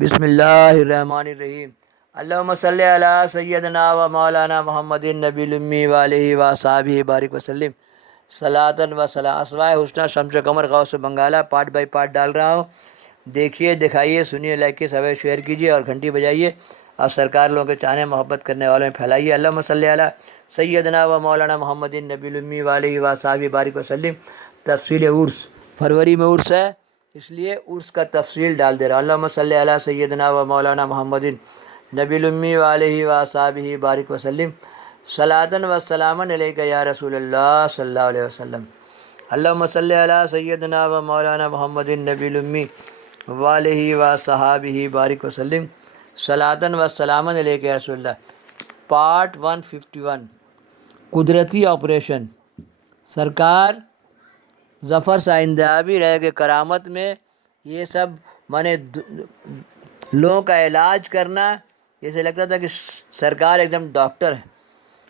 بسم اللہ الرحمن الرحیم۔ اللہم صلی علی سیدنا و مولانا محمد النبی الامی وآلہ وصحبہ بارک وسلم صلاۃ و سلام۔ اسماء حسنہ شمس قمر غوث بنگالہ پارٹ بائی پارٹ ڈال رہا ہوں، دیکھیے، دکھائیے، سنیے، لائک کے سبے شیئر کیجیے اور گھنٹی بجائیے اور سرکار لوگوں کے چاہنے محبت کرنے والوں میں پھیلائیے۔ اللہم صلی علی سیدنا و مولانا محمد النبی الامی وآلہ وصحبہ بارک وسلم۔ تفصیل عرس، فروری میں عرس ہے اس لیے عرس کا تفصیل ڈال دے رہا ہوں۔ اللہم صلی علی سیدنا و مولانا محمد نبی الامی وآلہ وصحبہ بارک وسلم صلاۃ و سلام علیک یا رسول اللہ صلی اللہ علیہ وسلم۔ اللہم صلی علی سیدنا و مولانا محمد نبی الامی وآلہ وصحبہ بارک وسلم صلاۃ و سلام علیک یا رسول اللہ۔ پارٹ 151، قدرتی آپریشن۔ سرکار ظفر سائندابی رہ کے کرامت میں یہ سب مانے لوگوں کا علاج کرنا، جیسے لگتا تھا کہ سرکار ایک دم ڈاکٹر ہے،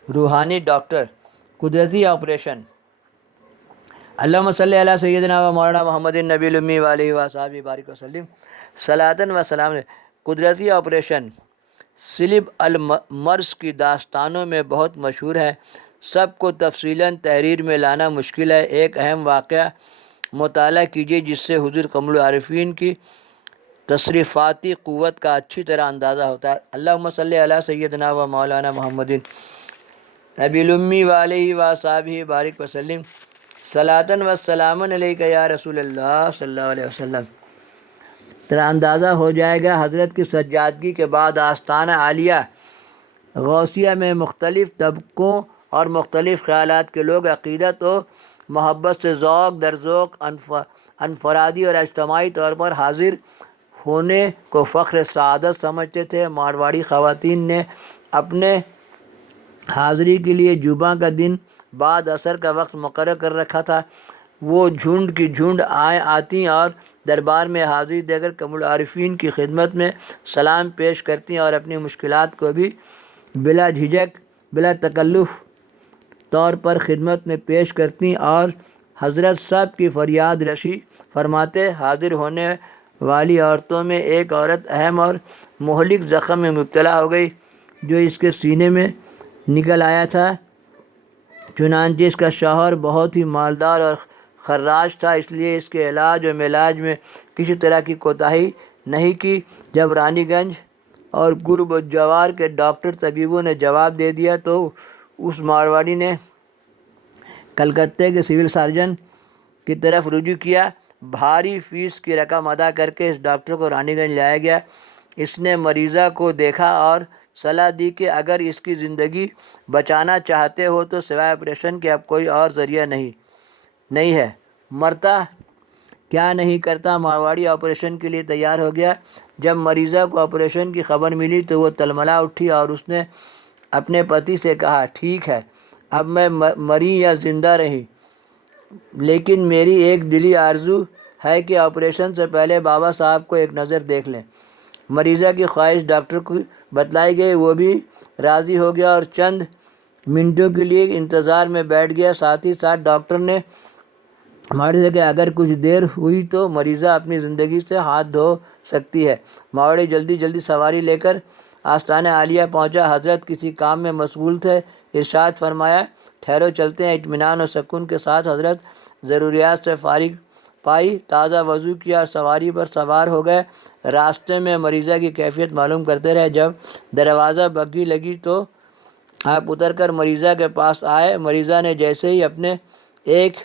روحانی ڈاکٹر۔ قدرتی آپریشن۔ اللہم صلی علی سیدنا و مولانا محمد النبی الامی وآلہ وصحبہ بارک وسلم صلاۃ و سلام۔ قدرتی آپریشن سلب المرض کی داستانوں میں بہت مشہور ہے، سب کو تفصیلاً تحریر میں لانا مشکل ہے۔ ایک اہم واقعہ مطالعہ کیجیے جس سے حضور قمر العارفین کی تصریفاتی قوت کا اچھی طرح اندازہ ہوتا ہے۔ اللہم صلی علی سیدنا و مولانا محمد نبی الامی وآلہ وصحبہ بارک وسلم صلاۃ و سلام علیک یا رسول اللہ صلی اللہ علیہ وسلم۔ طرح اندازہ ہو جائے گا حضرت کی سجادگی کے بعد آستانہ عالیہ غوثیہ میں مختلف طبقوں اور مختلف خیالات کے لوگ عقیدت و محبت سے ذوق در ذوق انفرادی اور اجتماعی طور پر حاضر ہونے کو فخر سعادت سمجھتے تھے۔ مارواڑی خواتین نے اپنے حاضری کے لیے جمعہ کا دن بعد عصر کا وقت مقرر کر رکھا تھا۔ وہ جھنڈ کی جھنڈ آتی اور دربار میں حاضری دے کر قمر العارفین کی خدمت میں سلام پیش کرتی اور اپنی مشکلات کو بھی بلا جھجک بلا تکلف طور پر خدمت میں پیش کرتی اور حضرت سب کی فریاد رسی فرماتے۔ حاضر ہونے والی عورتوں میں ایک عورت اہم اور مہلک زخم میں مبتلا ہو گئی جو اس کے سینے میں نکل آیا تھا، چنانچہ اس کا شوہر بہت ہی مالدار اور خراج تھا، اس لیے اس کے علاج و معلاج میں کسی طرح کی کوتاہی نہیں کی۔ جب رانی گنج اور قرب و جوار کے ڈاکٹر طبیبوں نے جواب دے دیا تو اس مارواڑی نے کلکتہ کے سول سرجن کی طرف رجوع کیا۔ بھاری فیس کی رقم ادا کر کے اس ڈاکٹر کو رانی گنج لایا گیا۔ اس نے مریضہ کو دیکھا اور صلاح دی کہ اگر اس کی زندگی بچانا چاہتے ہو تو سوائے آپریشن کے اب کوئی اور ذریعہ نہیں ہے۔ مرتا کیا نہیں کرتا۔ مارواڑی آپریشن کے لیے تیار ہو گیا۔ جب مریضہ کو آپریشن کی خبر ملی تو وہ تلملا اٹھی اور اس نے اپنے پتی سے کہا، ٹھیک ہے، اب میں مری یا زندہ رہی لیکن میری ایک دلی آرزو ہے کہ آپریشن سے پہلے بابا صاحب کو ایک نظر دیکھ لیں۔ مریضہ کی خواہش ڈاکٹر کو بتلائی گئی، وہ بھی راضی ہو گیا اور چند منٹوں کے لیے انتظار میں بیٹھ گیا۔ ساتھ ہی ساتھ ڈاکٹر نے ماوڑی سے کہ اگر کچھ دیر ہوئی تو مریضہ اپنی زندگی سے ہاتھ دھو سکتی ہے۔ ماوڑی جلدی سواری لے کر آستانہ عالیہ پہنچا۔ حضرت کسی کام میں مشغول تھے۔ ارشاد فرمایا، ٹھہرو چلتے ہیں۔ اطمینان و سکون کے ساتھ حضرت ضروریات سے فارغ پائی، تازہ وضو کیا اور سواری پر سوار ہو گئے۔ راستے میں مریضہ کی کیفیت معلوم کرتے رہے۔ جب دروازہ بگھی لگی تو آپ اتر کر مریضہ کے پاس آئے۔ مریضہ نے جیسے ہی اپنے ایک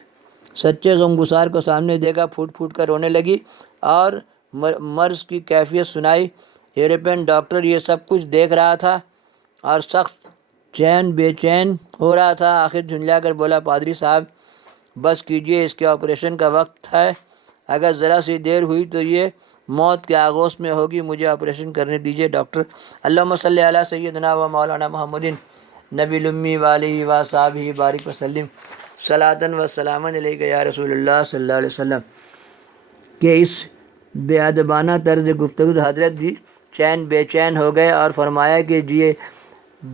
سچے غمگسار کو سامنے دیکھا پھوٹ کر رونے لگی اور مرض کی کیفیت سنائی۔ یورپین ڈاکٹر یہ سب کچھ دیکھ رہا تھا اور سخت بے چین ہو رہا تھا۔ آخر جھنجلا کر بولا، پادری صاحب بس کیجئے، اس کے آپریشن کا وقت ہے، اگر ذرا سی دیر ہوئی تو یہ موت کے آغوش میں ہوگی، مجھے آپریشن کرنے دیجئے۔ ڈاکٹر اللہم صلی علی سیدنا و مولانا محمد نبی الامی وآلہ وصحبہ بارک وسلم صلاۃ و سلام علیک یا رسول اللہ صلی اللہ علیہ وسلم کہ اس بے ادبانہ طرز گفتگو حضرت بھی بے چین ہو گئے اور فرمایا کہ جی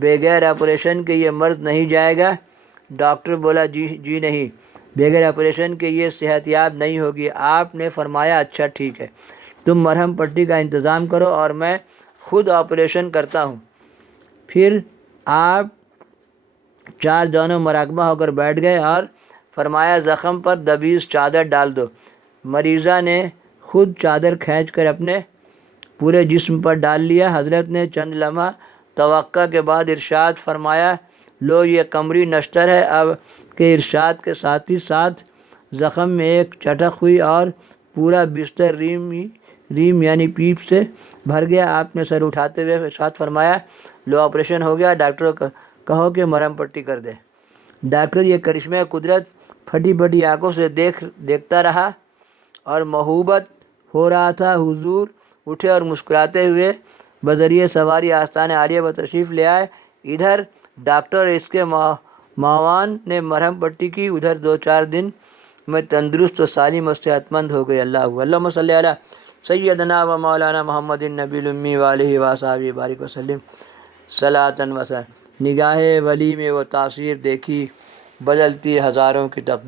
بغیر آپریشن کے یہ مرض نہیں جائے گا۔ ڈاکٹر بولا، جی نہیں، بغیر آپریشن کے یہ صحت یاب نہیں ہوگی۔ آپ نے فرمایا، اچھا ٹھیک ہے۔ تم مرہم پٹی کا انتظام کرو اور میں خود آپریشن کرتا ہوں۔ پھر آپ چار دونوں مراقبہ ہو کر بیٹھ گئے اور فرمایا زخم پر دبیز چادر ڈال دو۔ مریضہ نے خود چادر کھینچ کر اپنے پورے جسم پر ڈال لیا۔ حضرت نے چند لمحہ توقع کے بعد ارشاد فرمایا لو یہ قمری نشتر ہے۔ اب کے ارشاد کے ساتھ ہی ساتھ زخم میں ایک چٹک ہوئی اور پورا بستر ریم یعنی پیپ سے بھر گیا۔ آپ نے سر اٹھاتے ہوئے ارشاد فرمایا لو آپریشن ہو گیا، ڈاکٹر کو کہو کہ مرہم پٹی کر دے۔ ڈاکٹر یہ کرشمہ قدرت پھٹی پھٹی آنکھوں سے دیکھتا رہا اور محوبت ہو رہا تھا۔ حضور اٹھے اور مسکراتے ہوئے بذریعہ سواری آستان عالیہ پر تشریف لے آئے۔ ادھر ڈاکٹر اور اس کے معاون نے مرہم پٹی کی، ادھر 2-4 دن میں تندرست و سالم و صحت مند ہو گئے۔ اللہم صلی علی سیدنا و مولانا محمد النبی الامی وآلہ وصحبہ بارک وسلم صلاۃ و سلام۔ نگاہ ولی میں وہ تاثیر دیکھی بدلتی ہزاروں کی تقدیر۔